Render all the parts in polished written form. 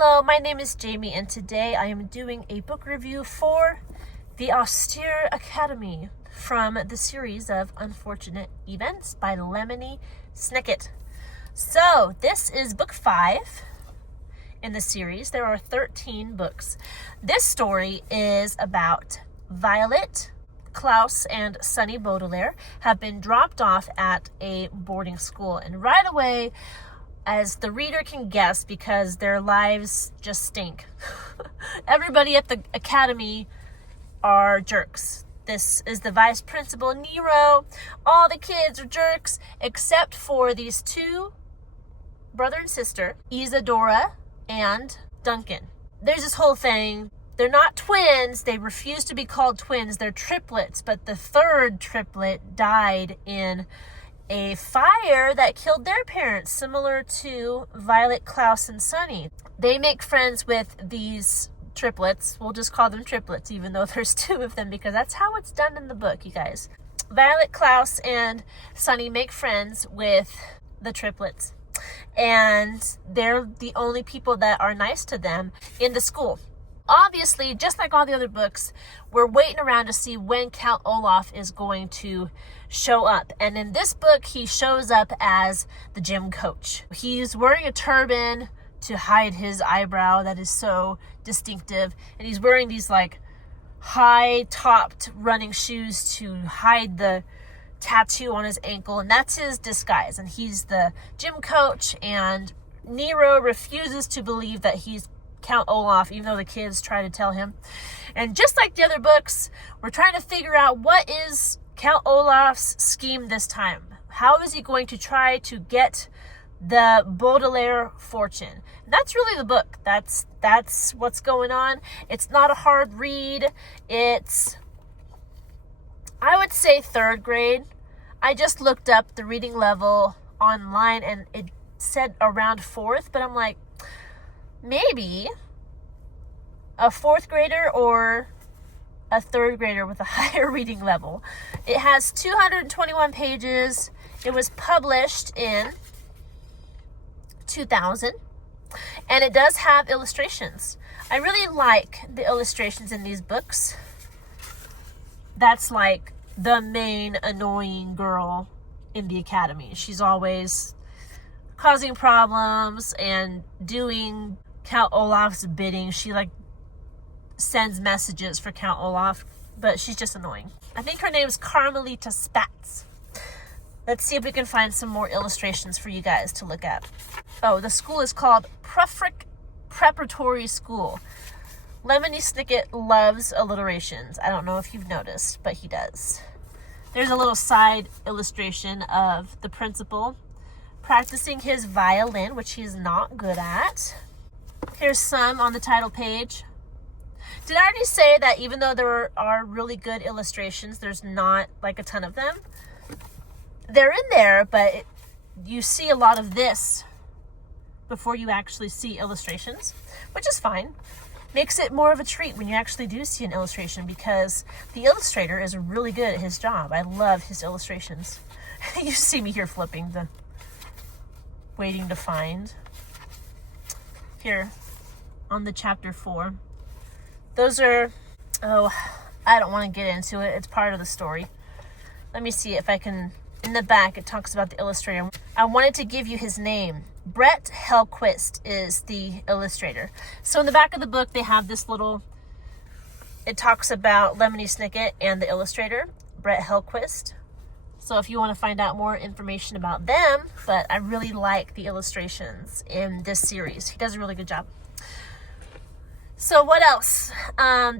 Hello, my name is Jamie, and today I am doing a book review for The Austere Academy from the series of Unfortunate Events by Lemony Snicket. So, this is book 5 in the series. There are 13 books. This story is about Violet, Klaus, and Sunny Baudelaire have been dropped off at a boarding school, and right away, as the reader can guess, because their lives just stink. Everybody at the academy are jerks. This is the vice principal, Nero. All the kids are jerks, except for these two, brother and sister, Isadora and Duncan. There's this whole thing. They're not twins. They refuse to be called twins. They're triplets, but the third triplet died in a fire that killed their parents, similar to Violet, Klaus, and Sunny. They make friends with these triplets. We'll just call them triplets, even though there's two of them, because that's how it's done in the book, you guys. Violet, Klaus, and Sunny make friends with the triplets, and they're the only people that are nice to them in the school. Obviously, just like all the other books, we're waiting around to see when Count Olaf is going to show up. And in this book, he shows up as the gym coach. He's wearing a turban to hide his eyebrow that is so distinctive. And he's wearing these like high-topped running shoes to hide the tattoo on his ankle. And that's his disguise. And he's the gym coach. And Nero refuses to believe that he's Count Olaf, even though the kids try to tell him. And just like the other books, we're trying to figure out what is Count Olaf's scheme this time. How is he going to try to get the Baudelaire fortune? And that's really the book. That's what's going on. It's not a hard read. It's, I would say, 3rd grade. I just looked up the reading level online and it said around 4th, but I'm like, maybe a 4th grader or a 3rd grader with a higher reading level. It has 221 pages. It was published in 2000, and it does have illustrations. I really like the illustrations in these books. That's like the main annoying girl in the academy. She's always causing problems and doing Count Olaf's bidding. She like sends messages for Count Olaf, but she's just annoying. I think her name's Carmelita Spatz. Let's see if we can find some more illustrations for you guys to look at. Oh, the school is called Prefrick Preparatory School. Lemony Snicket loves alliterations. I don't know if you've noticed, but he does. There's a little side illustration of the principal practicing his violin, which he's not good at. Here's some on the title page. Did I already say that even though there are really good illustrations, there's not like a ton of them? They're in there, but you see a lot of this before you actually see illustrations, which is fine. Makes it more of a treat when you actually do see an illustration, because the illustrator is really good at his job. I love his illustrations. You see me here flipping the waiting to find. Here on the chapter 4. Those are, I don't want to get into it. It's part of the story. Let me see if I can, in the back it talks about the illustrator. I wanted to give you his name. Brett Hellquist is the illustrator. So in the back of the book they have this little, it talks about Lemony Snicket and the illustrator, Brett Hellquist. So if you want to find out more information about them, but I really like the illustrations in this series. He does a really good job. So what else?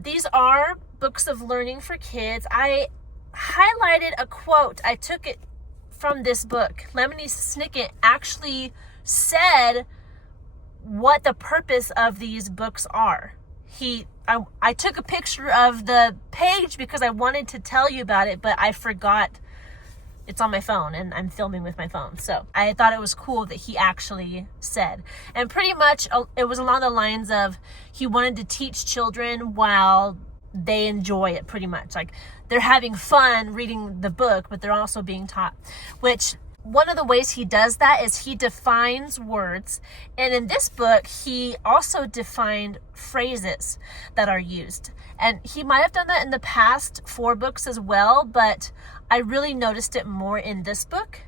These are books of learning for kids. I highlighted a quote. I took it from this book. Lemony Snicket actually said what the purpose of these books are. I took a picture of the page because I wanted to tell you about it, but I forgot. It's on my phone and I'm filming with my phone. So I thought it was cool that he actually said. And pretty much it was along the lines of he wanted to teach children while they enjoy it, pretty much. Like they're having fun reading the book, but they're also being taught. Which one of the ways he does that is he defines words. And in this book, he also defined phrases that are used. And he might have done that in the past 4 books as well, but I really noticed it more in this book.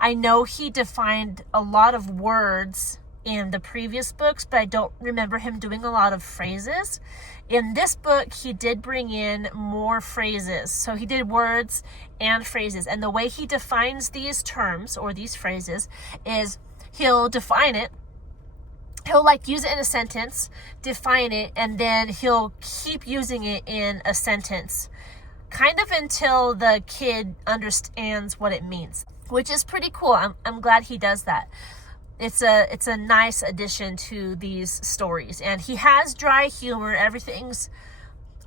I know he defined a lot of words in the previous books, but I don't remember him doing a lot of phrases. In this book, he did bring in more phrases. So he did words and phrases. And the way he defines these terms or these phrases is he'll define it. He'll like use it in a sentence, define it, and then he'll keep using it in a sentence, kind of until the kid understands what it means, which is pretty cool. I'm glad he does that. It's a nice addition to these stories. And he has dry humor. Everything's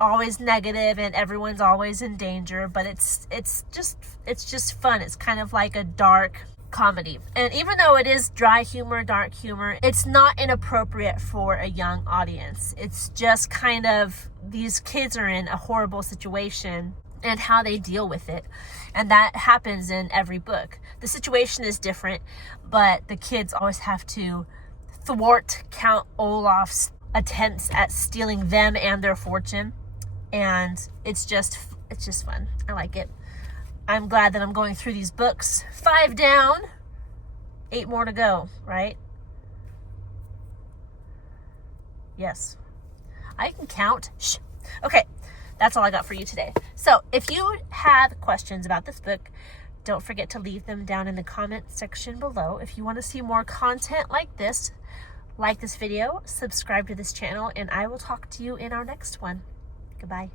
always negative and everyone's always in danger, but it's just fun. It's kind of like a dark comedy. And even though it is dry humor, dark humor, it's not inappropriate for a young audience. It's just kind of these kids are in a horrible situation and how they deal with it. And that happens in every book. The situation is different, but the kids always have to thwart Count Olaf's attempts at stealing them and their fortune. And it's just fun. I like it. I'm glad that I'm going through these books. 5 down, 8 more to go, right? Yes. I can count. Shh. Okay. That's all I got for you today. So if you have questions about this book, don't forget to leave them down in the comment section below. If you want to see more content like this, like this video, subscribe to this channel, and I will talk to you in our next one. Goodbye.